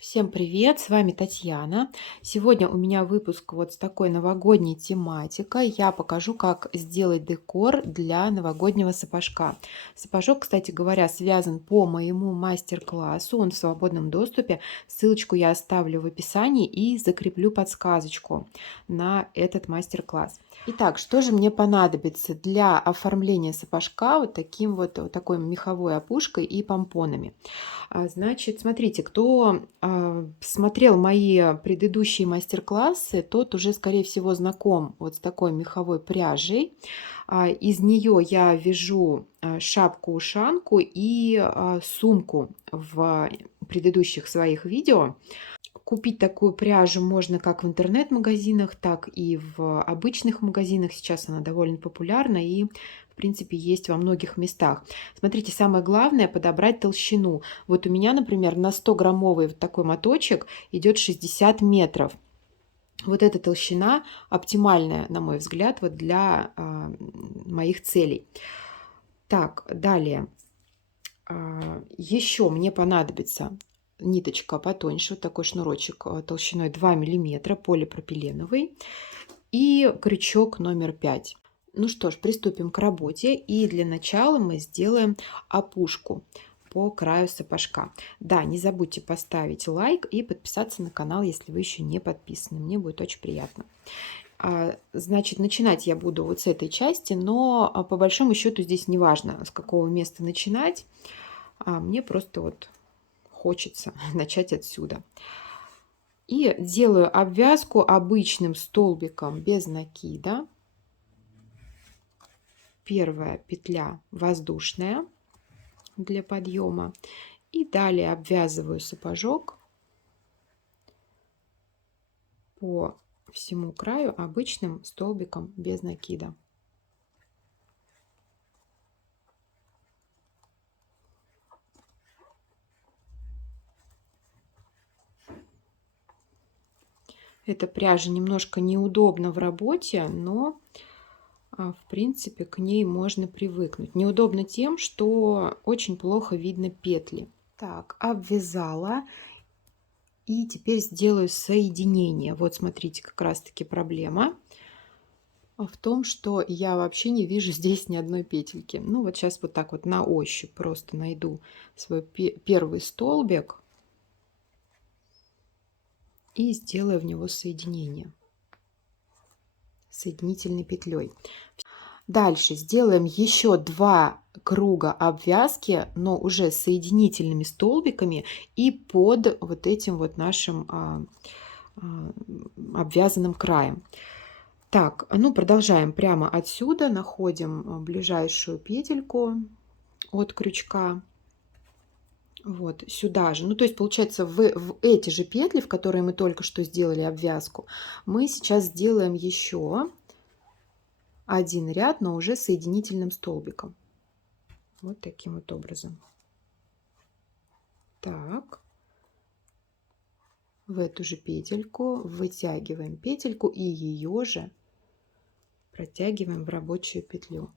Всем привет, с вами Татьяна. Сегодня у меня выпуск вот с такой новогодней тематикой. Я покажу, как сделать декор для новогоднего сапожка. Сапожок, кстати говоря, связан по моему мастер-классу, он в свободном доступе. Ссылочку я оставлю в описании и закреплю подсказочку на этот мастер-класс. Итак, что же мне понадобится для оформления сапожка вот такой меховой опушкой и помпонами? Значит, смотрите, кто смотрел мои предыдущие мастер-классы, тот уже, скорее всего, знаком вот с такой меховой пряжей. Из нее я вяжу шапку-ушанку и сумку в предыдущих своих видео. Купить такую пряжу можно как в интернет-магазинах, так и в обычных магазинах. Сейчас она довольно популярна и, в принципе, есть во многих местах. Смотрите, самое главное подобрать толщину. Вот у меня, например, на 100-граммовый вот такой моточек идет 60 метров. Вот эта толщина оптимальная, на мой взгляд, вот для моих целей. Так, далее. Еще мне понадобится ниточка потоньше, вот такой шнурочек толщиной 2 миллиметра, полипропиленовый, и крючок номер 5. Ну что ж, приступим к работе. И для начала мы сделаем опушку по краю сапожка. Да, не забудьте поставить лайк и подписаться на канал, если вы еще не подписаны. Мне будет очень приятно. Значит, начинать я буду вот с этой части, но по большому счету здесь не важно, с какого места начинать. Мне просто вот хочется начать отсюда. И делаю обвязку обычным столбиком без накида. Первая петля воздушная для подъема. И далее обвязываю сапожок по всему краю обычным столбиком без накида. Эта пряжа немножко неудобна в работе, но в принципе к ней можно привыкнуть. Неудобно тем, что очень плохо видно петли. Так, обвязала. И теперь сделаю соединение. Вот смотрите, как раз таки проблема в том, что я вообще не вижу здесь ни одной петельки. Ну вот сейчас вот так вот на ощупь просто найду свой первый столбик и сделаю в него соединение соединительной петлей. Дальше сделаем еще 2 круга обвязки, но уже с соединительными столбиками и под вот этим вот нашим обвязанным краем. Так, ну продолжаем прямо отсюда, находим ближайшую петельку от крючка, вот сюда же. Ну то есть получается в эти же петли, в которые мы только что сделали обвязку, мы сейчас сделаем еще один ряд, но уже соединительным столбиком. Вот таким вот образом. Так, в эту же петельку вытягиваем петельку и ее же протягиваем в рабочую петлю.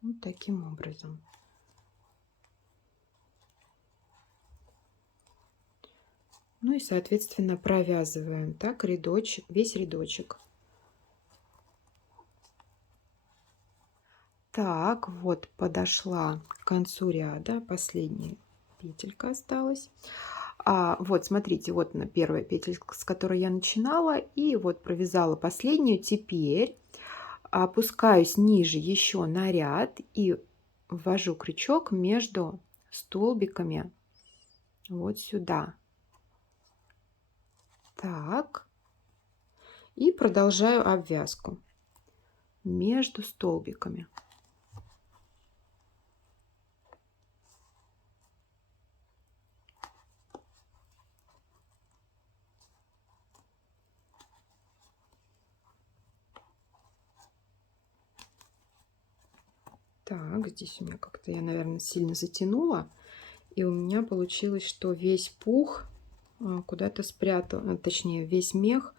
Вот таким образом. Ну и, соответственно, провязываем так рядочек, весь рядочек. Так, вот подошла к концу ряда, последняя петелька осталась. Вот, смотрите, вот на первая петелька, с которой я начинала, и вот провязала последнюю. Теперь опускаюсь ниже еще на ряд и ввожу крючок между столбиками вот сюда. Так, и продолжаю обвязку между столбиками. Так, здесь у меня как-то я, наверное, сильно затянула. И у меня получилось, что весь пух куда-то спрятал, точнее, весь мех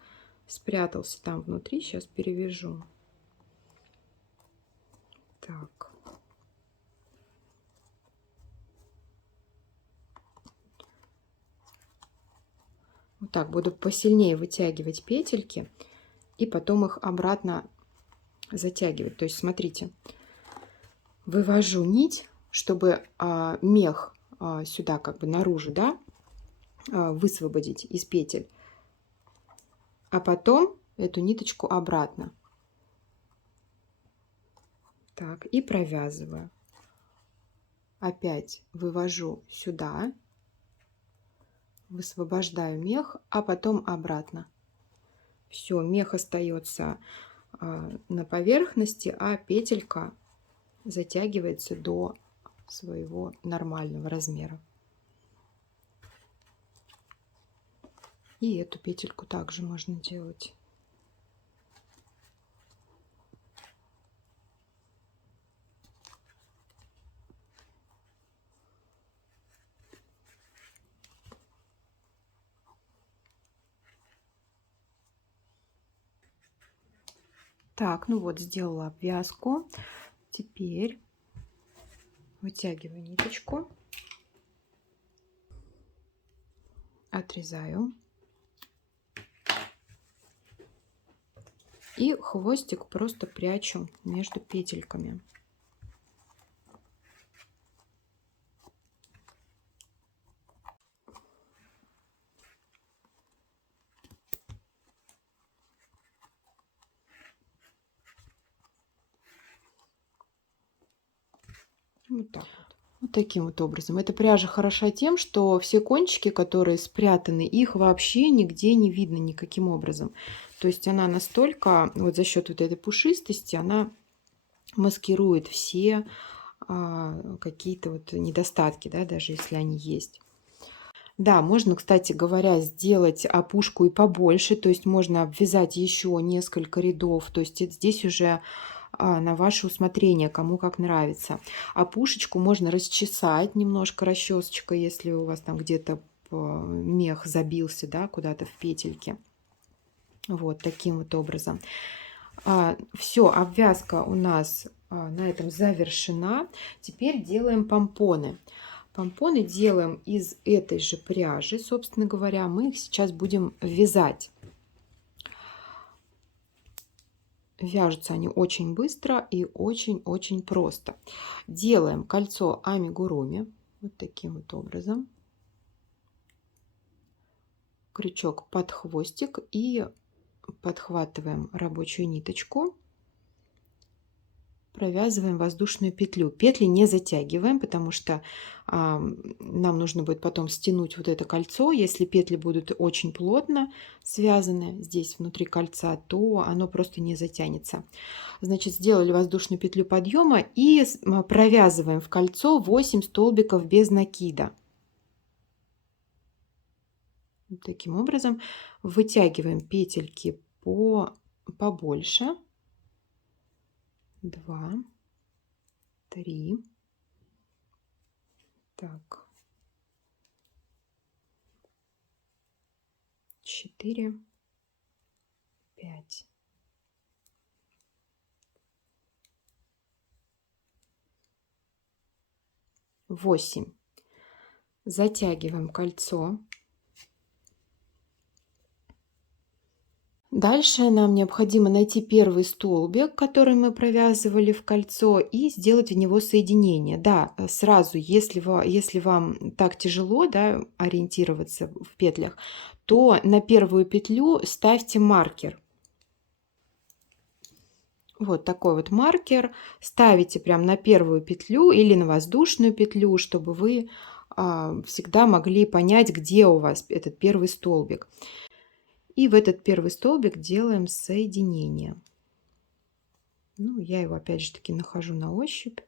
спрятался там внутри. Сейчас перевяжу. Так. Так, буду посильнее вытягивать петельки и потом их обратно затягивать. То есть, смотрите, вывожу нить, чтобы мех сюда как бы наружу, да, высвободить из петель, а потом эту ниточку обратно. Так, и провязываю. Опять вывожу сюда, высвобождаю мех, а потом обратно. Все, мех остается на поверхности, а петелька затягивается до своего нормального размера. И эту петельку также можно делать. Так, ну вот, сделала обвязку. Теперь вытягиваю ниточку, отрезаю. И хвостик просто прячу между петельками. Вот так вот. Вот таким вот образом. Эта пряжа хороша тем, что все кончики, которые спрятаны, их вообще нигде не видно никаким образом. То есть она настолько, вот за счет вот этой пушистости, она маскирует все какие-то вот недостатки, да, даже если они есть. Да, можно, кстати говоря, сделать опушку и побольше, то есть можно обвязать еще несколько рядов, то есть здесь уже на ваше усмотрение, кому как нравится. Опушечку можно расчесать немножко расчесочкой, если у вас там где-то мех забился, да, куда-то в петельке. Вот таким вот образом. Все, обвязка у нас на этом завершена. Теперь делаем помпоны. Помпоны делаем из этой же пряжи, собственно говоря. Мы их сейчас будем вязать. Вяжутся они очень быстро и очень-очень просто. Делаем кольцо амигуруми вот таким вот образом. Крючок под хвостик и подхватываем рабочую ниточку. Провязываем воздушную петлю. Петли не затягиваем, потому что нам нужно будет потом стянуть вот это кольцо. Если петли будут очень плотно связаны здесь внутри кольца, то оно просто не затянется. Значит, сделали воздушную петлю подъема и провязываем в кольцо 8 столбиков без накида. Вот таким образом вытягиваем петельки побольше. 2, 3. Так. 4, 5. Восемь. Затягиваем кольцо. Дальше нам необходимо найти первый столбик, который мы провязывали в кольцо, и сделать в него соединение. Да, сразу, если вам так тяжело, да, ориентироваться в петлях, то на первую петлю ставьте маркер. Вот такой вот маркер. Ставите прям на первую петлю или на воздушную петлю, чтобы вы всегда могли понять, где у вас этот первый столбик. И в этот первый столбик делаем соединение. Ну, я его опять же таки нахожу на ощупь.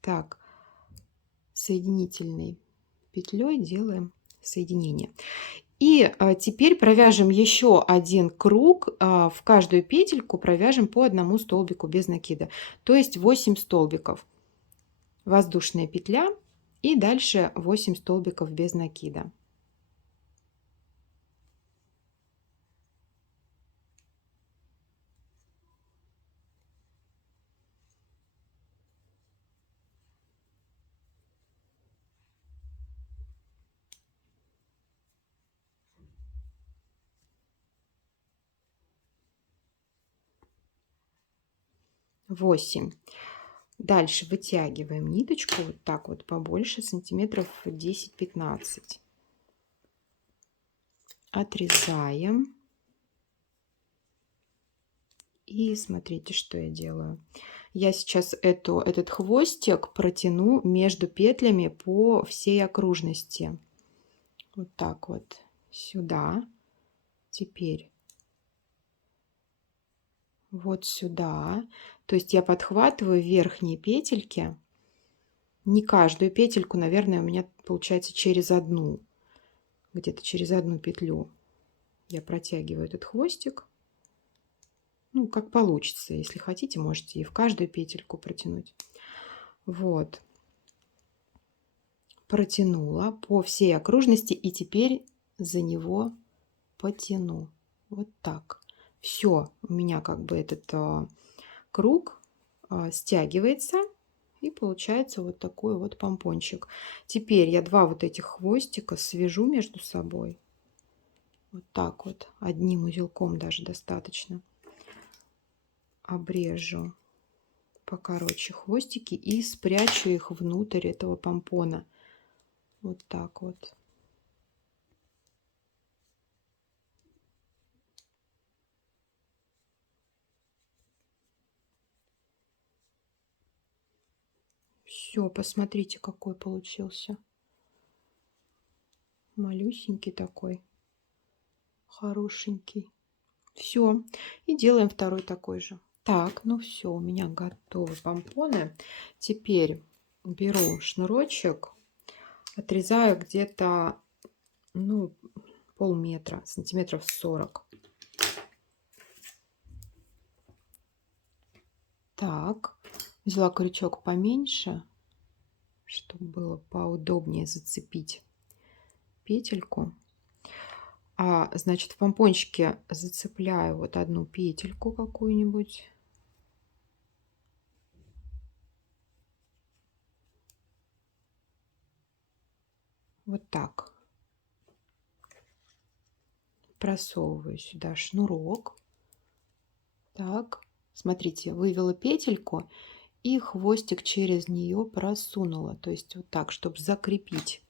Так, соединительной петлей делаем соединение. И теперь провяжем еще один круг. В каждую петельку провяжем по одному столбику без накида. То есть 8 столбиков. Воздушная петля и дальше 8 столбиков без накида. 8. Дальше вытягиваем ниточку вот так вот побольше, сантиметров 10-15. Отрезаем. И смотрите, что я делаю. Я сейчас этот хвостик протяну между петлями по всей окружности. Вот так вот сюда. Теперь вот сюда. То есть я подхватываю верхние петельки. Не каждую петельку, наверное, у меня получается через одну. Где-то через одну петлю я протягиваю этот хвостик. Ну, как получится. Если хотите, можете и в каждую петельку протянуть. Вот. Протянула по всей окружности. И теперь за него потяну. Вот так. Все. У меня как бы этот круг стягивается. И получается вот такой вот помпончик. Теперь я два вот этих хвостика свяжу между собой. Вот так вот. Одним узелком даже достаточно. Обрежу покороче хвостики и спрячу их внутрь этого помпона. Вот так вот. Все, посмотрите, какой получился. Малюсенький такой. Хорошенький. Все. И делаем второй такой же. Так, ну все, у меня готовы помпоны. Теперь беру шнурочек, отрезаю где-то, ну, полметра, сантиметров 40. Так, взяла крючок поменьше, чтобы было поудобнее зацепить петельку. Значит, в помпончике зацепляю вот одну петельку какую-нибудь. Вот так. Просовываю сюда шнурок. Так, смотрите, вывела петельку и хвостик через нее просунула. То есть вот так, чтобы закрепить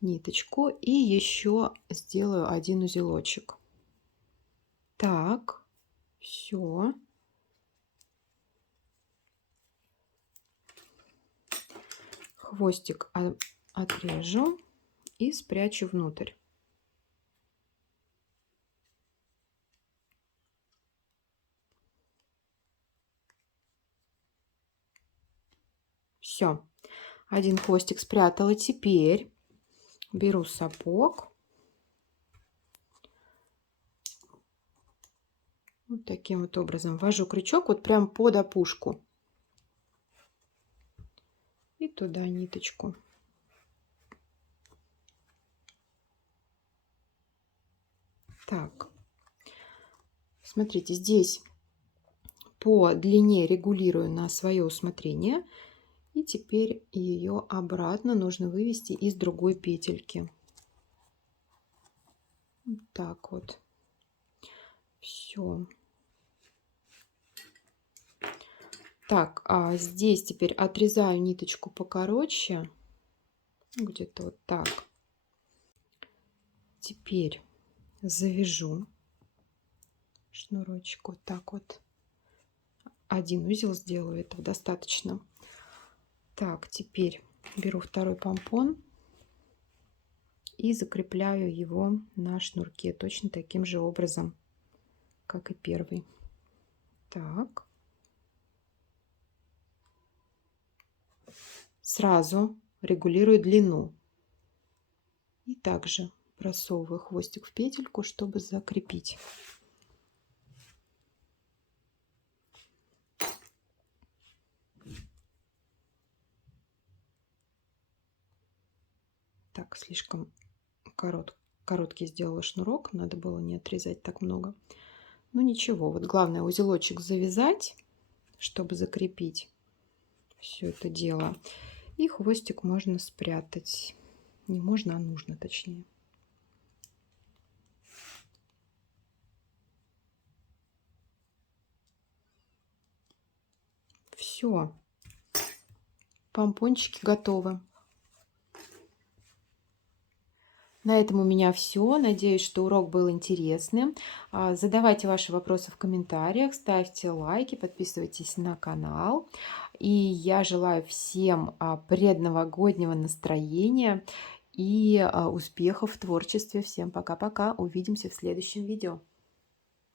ниточку. И еще сделаю один узелочек. Так, все. Хвостик отрежу и спрячу внутрь. Все, один хвостик спрятала. Теперь беру сапог. Вот таким вот образом ввожу крючок вот прям под опушку. И туда ниточку. Так, смотрите, здесь по длине регулирую на свое усмотрение. И теперь ее обратно нужно вывести из другой петельки. Вот так вот. Все. Так, а здесь теперь отрезаю ниточку покороче. Где-то вот так. Теперь завяжу шнурочек вот так вот. Один узел сделаю, этого достаточно. Так, теперь беру второй помпон и закрепляю его на шнурке точно таким же образом, как и первый. Так. Сразу регулирую длину. И также просовываю хвостик в петельку, чтобы закрепить. Так, слишком короткий сделала шнурок, надо было не отрезать так много. Ну ничего, вот главное узелочек завязать, чтобы закрепить все это дело. И хвостик можно спрятать. Не можно, а нужно, точнее. Все, помпончики готовы. На этом у меня все. Надеюсь, что урок был интересным. Задавайте ваши вопросы в комментариях, ставьте лайки, подписывайтесь на канал. И я желаю всем предновогоднего настроения и успехов в творчестве. Всем пока-пока. Увидимся в следующем видео.